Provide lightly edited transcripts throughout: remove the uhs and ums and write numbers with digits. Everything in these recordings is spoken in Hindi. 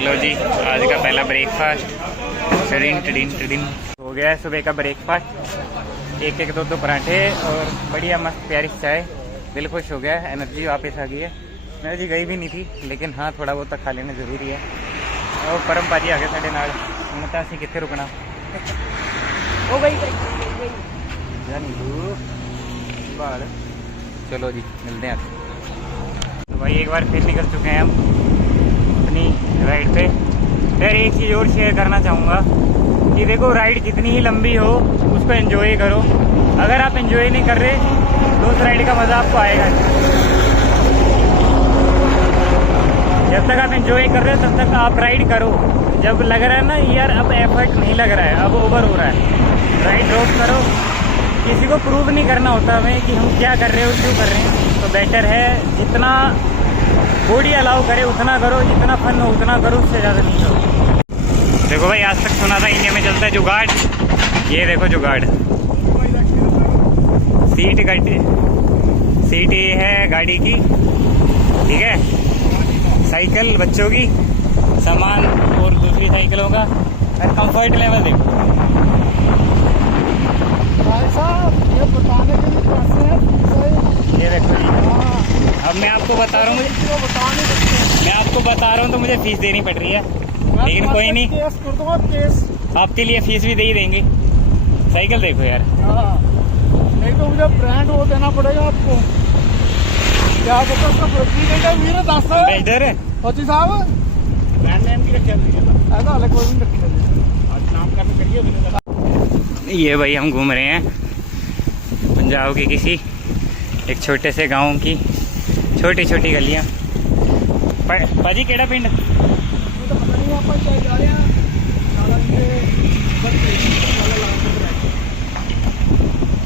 चलो जी, आज का पहला ब्रेकफास्ट टडिन टडिन टडिन हो गया है। सुबह का ब्रेकफास्ट, एक एक दो दो पराठे और बढ़िया मस्त प्यारी चाय। दिल खुश हो गया, एनर्जी वापस आ गई है। एनर्जी गई भी नहीं थी, लेकिन हाँ थोड़ा बहुत तक खा लेना ज़रूरी है। और परम भाजी आ गए साढ़े नाल, हम तो असीं कित्थे रुकना। ओ भाई बाल, चलो जी मिलते हैं। तो भाई एक बार फिर निकल चुके हैं हम अपनी राइड पे। फिर एक चीज़ और शेयर करना चाहूँगा कि देखो, राइड कितनी ही लंबी हो उसको एंजॉय करो। अगर आप एंजॉय नहीं कर रहे तो उस राइड का मज़ा आपको आएगा नहीं। जब तक आप एंजॉय कर रहे हो तब तक आप राइड करो। जब लग रहा है ना यार अब एफर्ट नहीं लग रहा है, अब ओवर हो रहा है, राइड ड्रॉप करो। किसी को प्रूव नहीं करना होता हमें कि हम क्या कर रहे हो, क्यों कर रहे हैं। तो बेटर है जितना बॉडी अलाउ करे उतना करो, जितना फन हो उतना करो, उससे ज़्यादा नहीं करो। देखो भाई, आज तक सुना था इंडिया में चलता है जुगाड़। ये देखो जुगाड़, सीट ये है गाड़ी की, ठीक है। साइकिल बच्चों की, सामान और दूसरी साइकिलों का। और कंफर्ट लेवल देखो ये बताने के लिए पैसे हैं। ये देखो जी। अब मैं आपको बता रहा हूँ, मैं आपको बता रहा हूँ तो मुझे फीस देनी पड़ रही है, लेकिन कोई नहीं, केस कर दूंगा, केस। आपके लिए फीस भी दे ही देंगे। साइकिल देखो यार, नहीं तो मुझे ब्रांड वो देना पड़ेगा आपको। क्या कहते हैं उसका प्रेसिडेंट वीर दास इधर फौजी साहब, ब्रांड नेम की रखा ऐसा अलग कोई नहीं रखा। आज नाम करने करिए। ये भाई हम घूम रहे हैं पंजाब के किसी एक छोटे से गांव की छोटी छोटी गलियां। भाजी केड़ा पिंड?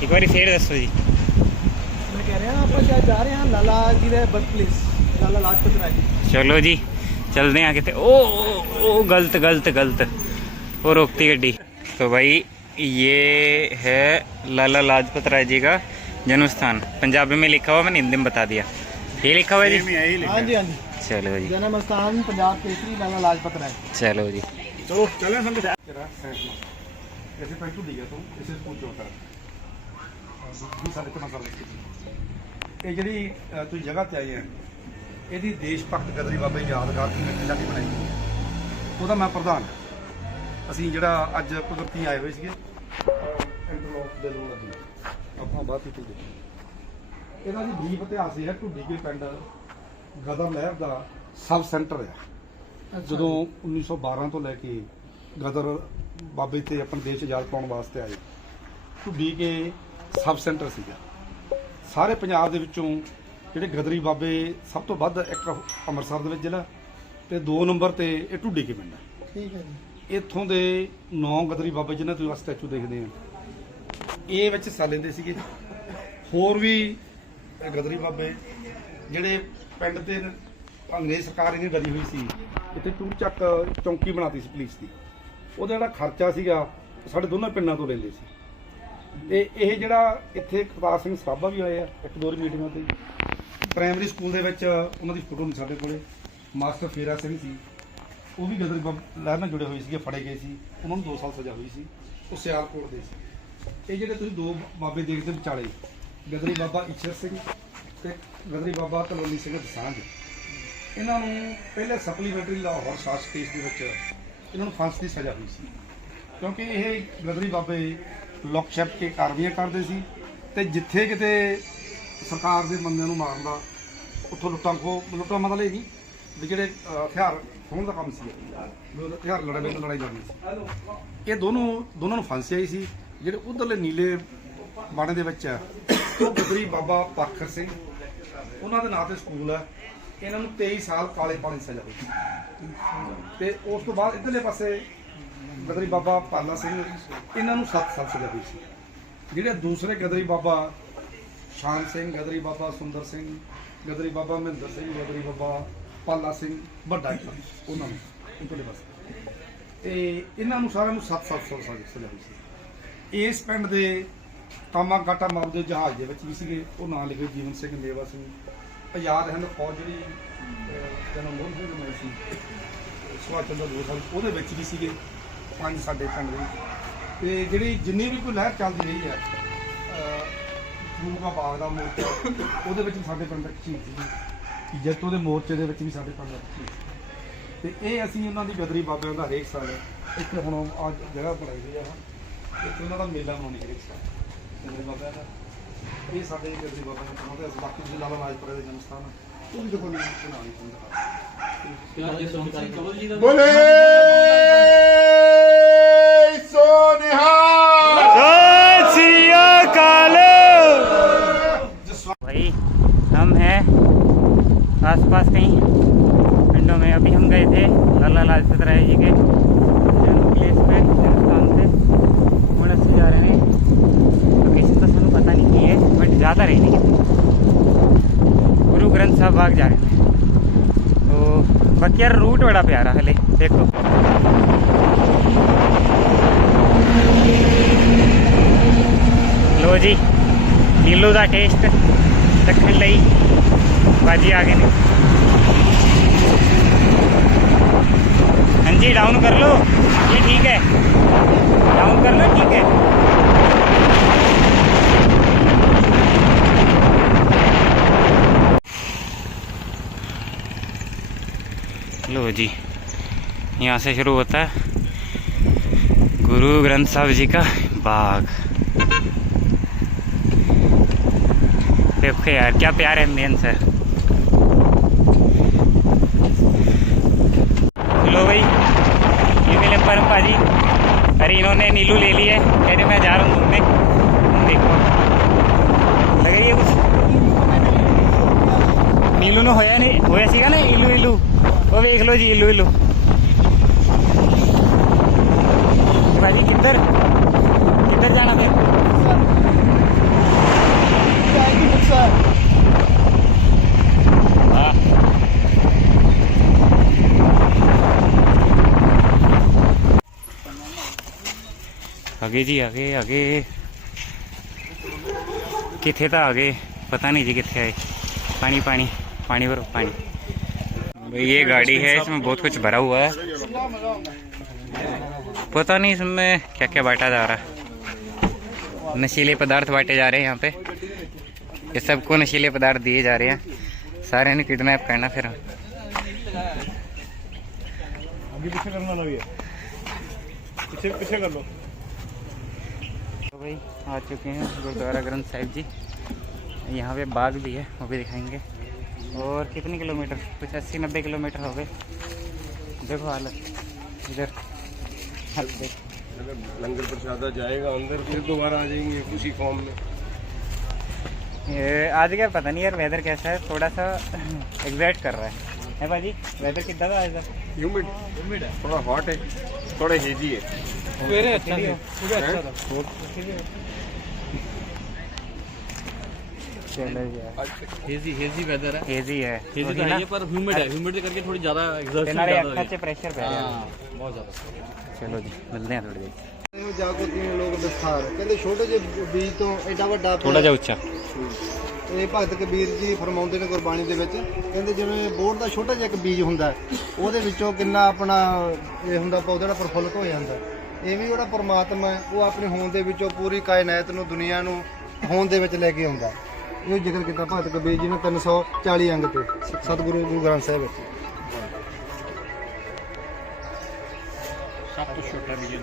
एक बार फिर दसो जी। मैं कह रहे हैं आप जा रहे हैं लाला जी के बर्थ प्लेस, लाला लाजपत राय। चलो जी चलते हैं कितने। ओ गलत गलत गलत, वो रोकती गड्डी। तो भाई ये है लाला लाजपत राय जी का जन्म स्थान। पंजाबी में लिखा हुआ, मैंने हिंदी में बता दिया। ये लिखा हुआ है जी? हाँ जी, हाँ जी। चलो जी, जन्म स्थान पंजाब केसरी लाला लाजपत राय। चलो जी। चलो चलें हम ऐसे पैटू दिया तो इसे पूछ होता है ਇਹ ਜਿਹੜੀ ਤੁਸੀਂ ਜਗ੍ਹਾ ਤੇ ਆਏ ਆ, ਇਹਦੀ ਦੇਸ਼ ਭਗਤ ਗਦਰੀ ਬਾਬਾ ਜੀ ਯਾਦਗਾਰ ਕਮੇਟੀ ਸਾਡੀ ਬਣਾਈ ਹੋਈ ਹੈ। ਉਹਦਾ ਮੈਂ ਪ੍ਰਧਾਨ। ਅਸੀਂ ਜਿਹੜਾ ਅੱਜ ਕੁਦਰਤੀ ਆਏ ਹੋਏ ਸੀਗੇ ਇੰਟਰਲੋਕ ਦੇ ਲੋੜ ਦੀ ਆਪਾਂ ਬਾਤ ਕੀਤੀ ਜੀ। ਇਹਦਾ ਜੀ ਡੀਪ ਇਤਿਹਾਸ ਇਹ ਹੈ, ਢੁੱਡੀ ਕੇ ਪਿੰਡ ਗਦਰ ਲਹਿਰ ਦਾ ਸਬ ਸੈਂਟਰ ਹੈ। ਜਦੋਂ 1912 ਤੋਂ ਲੈ ਕੇ ਗਦਰ ਬਾਬੇ ਤੇ ਆਪਣੇ ਦੇਸ਼ ਆਜ਼ਾਦ ਪਾਉਣ ਵਾਸਤੇ ਆਏ, ਢੁੱਡੀ ਕੇ ਸਬ ਸੈਂਟਰ ਸੀਗਾ। ਸਾਰੇ ਪੰਜਾਬ ਦੇ ਵਿੱਚੋਂ ਜਿਹੜੇ ਗਦਰੀ ਬਾਬੇ ਸਭ ਤੋਂ ਵੱਧ, ਇੱਕ ਅੰਮ੍ਰਿਤਸਰ ਦੇ ਵਿੱਚ ਜ਼ਿਲ੍ਹਾ ਤੇ 2 ਨੰਬਰ ਤੇ ਇਹ ਢੁੱਡੀ ਕੇ ਪਿੰਡ ਹੈ। ਠੀਕ ਹੈ ਜੀ। ਇੱਥੋਂ ਦੇ 9 ਗਦਰੀ ਬਾਬੇ ਜਿਹਨਾਂ ਤੁਸੀਂ ਸਟੈਚੂ ਦੇਖਦੇ ਆ, ਇਹ ਵਿੱਚ ਹਿੱਸਾ ਲੈਂਦੇ ਸੀਗੇ। ਹੋਰ ਵੀ ਗਦਰੀ ਬਾਬੇ ਜਿਹੜੇ ਪਿੰਡ ਤੇ ਅੰਗਰੇਜ਼ ਸਰਕਾਰ ਇਹਨੇ ਡਰੀ ਹੋਈ ਸੀ, ਇੱਥੇ ਟੂਰ ਚੱਕ ਚੌਂਕੀ ਬਣਾਤੀ ਸੀ ਪੁਲਿਸ ਦੀ। ਉਹਦਾ ਜਿਹੜਾ ਖਰਚਾ ਸੀਗਾ ਸਾਡੇ ਦੋਨਾਂ ਪਿੰਡਾਂ ਤੋਂ ਲੈਂਦੇ ਸੀ। ਤੇ ਇਹ ਜਿਹੜਾ ਇੱਥੇ ਕਰਤਾਰ ਸਿੰਘ ਸਰਾਭਾ ਵੀ ਹੋਏ ਆ 1-2 ਮੀਟਿੰਗਾਂ ਤੇ। ਪ੍ਰਾਇਮਰੀ ਸਕੂਲ ਦੇ ਵਿੱਚ ਉਹਨਾਂ ਦੀ ਫੋਟੋ ਨਹੀਂ ਸਾਡੇ ਕੋਲੇ। ਮਾਸਟਰ ਫੇਰਾ ਸਿੰਘ ਸੀ, ਉਹ ਵੀ ਗਦਰੀ ਲਹਿਰ ਨਾਲ ਜੁੜੇ ਹੋਏ ਸੀਗੇ, ਫੜੇ ਗਏ ਸੀ, ਉਹਨਾਂ ਨੂੰ 2 ਸਾਲ ਸਜ਼ਾ ਹੋਈ ਸੀ, ਉਹ ਸਿਆਲਕੋਟ ਦੇ ਸੀ। ਇਹ ਜਿਹੜੇ ਤੁਸੀਂ 2 ਬਾਬੇ ਦੇਖਦੇ ਵਿਚਾਲੇ, ਗਦਰੀ ਬਾਬਾ ਈਸ਼ਰ ਸਿੰਘ ਤੇ ਗਦਰੀ ਬਾਬਾ ਤਲਵੰਡੀ ਸਿੰਘ ਦਸਾਂਝ, ਇਹਨਾਂ ਨੂੰ ਪਹਿਲੇ ਸਪਲੀਮੈਂਟਰੀ ਲਾਹੌਰ ਸ਼ਾਸਕ ਕੇਸ ਦੇ ਵਿੱਚ ਇਹਨਾਂ ਨੂੰ ਫਾਂਸੀ ਦੀ ਸਜ਼ਾ ਹੋਈ ਸੀ, ਕਿਉਂਕਿ ਇਹ ਗਦਰੀ ਬਾਬੇ ਲੁੱਕ ਛਿਪ ਕੇ ਕਾਰਵਾਈਆਂ ਕਰਦੇ ਸੀ ਤੇ ਜਿੱਥੇ ਕਿਤੇ ਸਰਕਾਰ ਦੇ ਬੰਦਿਆਂ ਨੂੰ ਮਾਰਨ ਦਾ, ਉੱਥੋਂ ਲੁੱਟਾਂ ਮਤਲਬ ਇਹ ਨਹੀਂ ਵੀ ਜਿਹੜੇ ਹਥਿਆਰ ਖੋਹਣ ਦਾ ਕੰਮ ਸੀ, ਹਥਿਆਰ ਲੜਾਈ ਕਰਨੀ ਸੀ। ਇਹ ਦੋਨਾਂ ਨੂੰ ਫਾਂਸੀ ਆਈ ਸੀ। ਜਿਹੜੇ ਉਧਰਲੇ ਨੀਲੇ ਬਾਣੇ ਦੇ ਵਿੱਚ ਉਹ ਗਦਰੀ ਬਾਬਾ ਪਾਖਰ ਸਿੰਘ, ਉਹਨਾਂ ਦੇ ਨਾਂ ਤੇ ਸਕੂਲ ਹੈ। ਇਹਨਾਂ ਨੂੰ 23 ਸਾਲ ਕਾਲੇ ਪਾਣੀ ਦੀ ਸਜ਼ਾ ਹੋਈ ਤੇ ਉਸ ਤੋਂ ਬਾਅਦ ਇੱਧਰਲੇ ਪਾਸੇ ਗਦਰੀ ਬਾਬਾ ਪਾਲਾ ਸਿੰਘ, ਇਹਨਾਂ ਨੂੰ 7 ਸਾਲ ਸਜ਼ਾ ਹੋਈ ਸੀ। ਜਿਹੜੇ ਦੂਸਰੇ ਗਦਰੀ ਬਾਬਾ ਸ਼ਾਨ ਸਿੰਘ, ਗਦਰੀ ਬਾਬਾ ਸੁੰਦਰ ਸਿੰਘ, ਗਦਰੀ ਬਾਬਾ ਮਹਿੰਦਰ ਸਿੰਘ, ਗਦਰੀ ਬਾਬਾ ਪਾਲਾ ਸਿੰਘ ਵੱਡਾ, ਉਹਨਾਂ ਨੂੰ ਇੱਧਰਲੇ ਪਾਸੇ, ਤੇ ਇਹਨਾਂ ਨੂੰ ਸਾਰਿਆਂ ਨੂੰ 7 ਸਾਲ ਸਜ਼ਾ ਹੋਈ ਸੀ। ਇਸ ਪਿੰਡ ਦੇ ਕਾਮਾ ਕਾਟਾ ਮਾਰ ਦੇ ਜਹਾਜ਼ ਦੇ ਵਿੱਚ ਵੀ ਸੀਗੇ, ਉਹ ਨਾਂ ਲਿਖੇ ਜੀਵਨ ਸਿੰਘ, ਮੇਵਾ ਸਿੰਘ। ਆਜ਼ਾਦ ਹਿੰਦ ਫੌਜ ਜਿਹੜੀ ਜਨਮ ਮੋਹਨ ਸਿੰਘ ਨੂੰ ਮਿਲੀ ਸੀ ਸੁਭਾਸ਼ ਚੰਦਰ ਬੋਸ ਹਨ, ਉਹਦੇ ਵਿੱਚ ਵੀ ਸੀਗੇ 5 ਸਾਡੇ ਪਿੰਡ ਦੇ। ਤੇ ਜਿਹੜੀ ਜਿੰਨੀ ਵੀ ਕੋਈ ਲਹਿਰ ਚੱਲਦੀ ਰਹੀ ਹੈ ਫਰੂਕਾ ਬਾਗ ਦਾ ਮੋਰਚਾ, ਉਹਦੇ ਵਿੱਚ ਵੀ ਸਾਡੇ ਪਿੰਡ ਇੱਕ ਸ਼ਹੀਦ ਸੀਗੀ। ਜੈਤੋ ਦੇ ਮੋਰਚੇ ਦੇ ਵਿੱਚ ਵੀ ਸਾਡੇ ਪਿੰਡ ਦਾ ਸ਼ਹੀਦ ਸੀ। ਤੇ ਇਹ ਅਸੀਂ ਉਹਨਾਂ ਦੀ ਗਦਰੀ ਬਾਬਿਆਂ ਦਾ ਹਰੇਕ ਸਾਲ ਇੱਕ ਹੁਣ ਅੱਜ ਜਗ੍ਹਾ ਬਣਾਈ ਹੋਈ ਆ, ਇੱਕ ਉਹਨਾਂ ਦਾ ਮੇਲਾ ਮਨਾਉਣੀ ਹਰੇਕ ਸਾਲ ਗਦਰੀ ਬਾਬਿਆਂ ਦਾ। ਇਹ ਸਾਡੇ ਗਦਰੀ ਬਾਬਿਆਂ ਦਾ ਕੰਮ ਹੈ। ਬਾਕੀ ਤੁਸੀਂ ਲਾਲਾ ਲਾਜਪਤ ਦੇ ਜਨਮ ਸਥਾਨ ਉਹ ਵੀ ਦੇਖੋ ਨਹੀਂ ਹੁੰਦਾ। बोले सोनिहाल। भाई हम हैं आसपास कहीं पिंडों में। अभी हम गए थे लाला लाजपत राय जी के जन्म प्लेस पे हिंदुस्तान से थोड़ा से जा रहे हैं। लोकेशन तो सानू पता नहीं की है बट ज़्यादा रही नहीं। गुरु ग्रंथ साहब बाग जा रहे हैं। तो बाकी यार रूट बड़ा प्यारा हले देखो। लो जी नीलू का टेस्ट रखने लई बाजी आ गए ने। हाँ जी डाउन कर लो ये ठीक है, डाउन कर लो ठीक है। लो जी यहाँ से शुरू होता है गुरु ग्रंथ साहब जी का बाग। देखो यार क्या प्यार एम्बियंस है। लो भाई ये मिले परम पाजी। अरे इन्होंने नीलू ले ली है, कह रहे मैं जा रहा हूँ घूमने। देखो लग रही है कुछ नीलू ने होया नहीं होया सीगा ना इलू इलू वो देख लो जी इलू इलू। भाजी किधर किधर जाना फिर? हाँ आगे जी आगे आगे किथे था आगे पता नहीं जी किथे आए। पानी पानी पानी भरो पानी। भाई ये गाड़ी है इसमें बहुत कुछ भरा हुआ है, पता नहीं इसमें क्या क्या बांटा जा रहा है। नशीले पदार्थ बांटे जा रहे हैं यहाँ पे। ये सबको नशीले पदार्थ दिए जा रहे हैं। सारे ने किडनैप करना फिर पीछे करना लगे पीछे पीछे कर लो। तो भाई आ चुके हैं गुरुद्वारा ग्रंथ साहिब जी। यहाँ पे बाग भी है वो भी दिखाएंगे। और कितने किलोमीटर कुछ 80-90 किलोमीटर हो गए। देखो हालत इधर लंगर प्रसाद जाएगा अंदर फिर दोबारा आ जाएंगे उसी फॉर्म में। ये आज क्या पता नहीं यार वेदर कैसा है, थोड़ा सा एग्जैक्ट कर रहा है भाजी। वेदर कितना था आज? ह्यूमिड है, थोड़ा हॉट है, थोड़ा हेजी है। अच्छा चलो यार हेजी वेदर है। हेजी है हेजी तो है पर ह्यूमिड है, ह्यूमिड करके थोड़ी ज्यादा एग्जॉस्शन नाले ज्यादा अखा च प्रेशर पै रहा। बहुत ज्यादा। चलो जी मिलते हैं थोड़ी देर। ਜਾਗੋਤੀ ਲੋਕ ਦਸਤਾਰ ਕਹਿੰਦੇ ਛੋਟੇ ਜਿਹੇ ਬੀਜ ਤੋਂ ਐਡਾ ਵੱਡਾ थोड़ा जा ऊंचा ਇਹ ਭਗਤ ਕਬੀਰ ਜੀ ਫਰਮਾਉਂਦੇ ਨੇ ਗੁਰਬਾਣੀ ਦੇ ਵਿੱਚ। ਕਹਿੰਦੇ ਜਿਵੇਂ ਬੋਰਡ ਦਾ ਛੋਟਾ ਜਿਹਾ ਇੱਕ ਬੀਜ ਹੁੰਦਾ ਉਹਦੇ ਵਿੱਚੋਂ ਕਿੰਨਾ ਆਪਣਾ ਇਹ ਹੁੰਦਾ ਪੌਦਾ ਜਿਹੜਾ ਪ੍ਰਫੁੱਲਤ ਹੋ ਜਾਂਦਾ। ਇਹ ਵੀ ਜਿਹੜਾ ਪਰਮਾਤਮਾ ਹੈ ਉਹ ਆਪਣੀ ਹੋਂਦ ਦੇ ਵਿੱਚੋਂ ਪੂਰੀ ਕਾਇਨਾਤ ਨੂੰ ਦੁਨੀਆ ਨੂੰ ਹੋਂਦ ਦੇ ਵਿੱਚ ਲੈ ਕੇ ਆਉਂਦਾ। ਇਹ ਜ਼ਿਕਰ ਕੀਤਾ ਭਗਤ ਕਬੀਰ ਜੀ ਨੇ 340 ਅੰਗ ਤੇ ਸਤਿਗੁਰੂ ਗੁਰੂ ਗ੍ਰੰਥ ਸਾਹਿਬ ਵਿੱਚ। सब कुछ छोटा भी है।